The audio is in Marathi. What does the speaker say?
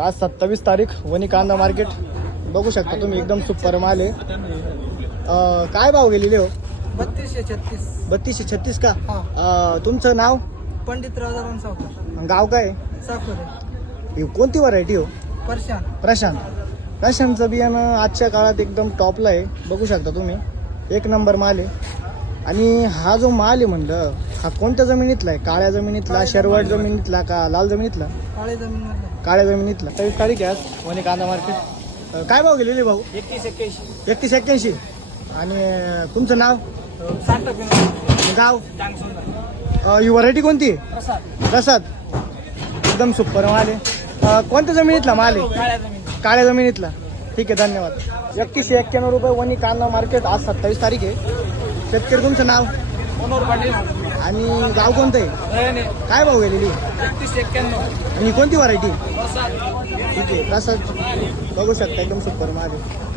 आज सत्तावीस तारीख वणी कांदा मार्केट. बघू शकता तुम्ही एकदम सुपर माल आहे. अं, काय भाव गेलेले हो? बत्तीसशे छत्तीस. बत्तीसशे छत्तीस का? हा. अं, तुमचं नाव? पंडित राजाराम सावकार. गाव काय? साकोरे ही कोणती व्हरायटी हो? परशान प्रशांत. प्रशांतचं बियाणं आजच्या काळात एकदम टॉपला आहे. बघू शकता तुम्ही. एक नंबर माल आहे. आणि हा जो माल आहे म्हणलं हा कोणत्या जमिनीतला आहे? काळ्या जमिनीतला काळ्या शेरवाट जमिनीतला. का लाल जमिनीतला? काळे जमीन मधला काळ्या जमिनीतला. तेवीस तारीख आहे आज? वणी कांदा मार्केट? अं, काय भाव गेलेले भाऊ? एकतीस एक्क्याऐंशी. एकतीस एक्क्याऐंशी. आणि अं, तुमचं नाव? साठ टक्के गाव? अं, ही व्हरायटी कोणती? आहे प्रसाद. प्रसाद. एकदम सुपर माल आहे. अं, कोणत्या जमिनीतला माल आहे? काळ्या जमीन काळ्या जमिनीतला. ठीक आहे धन्यवाद. एकतीसशे एक्क्याण्णव रुपये वणी कांदा मार्केट आज सत्तावीस तारीख आहे. शेतकरी तुमचं नाव? मनोहर पाटील. आणि गाव कोणतं आहे काय भाऊ गेलेली? आणि कोणती व्हरायटी ठीक आहे तसंच बघू शकता एकदम सुपर माझे आहे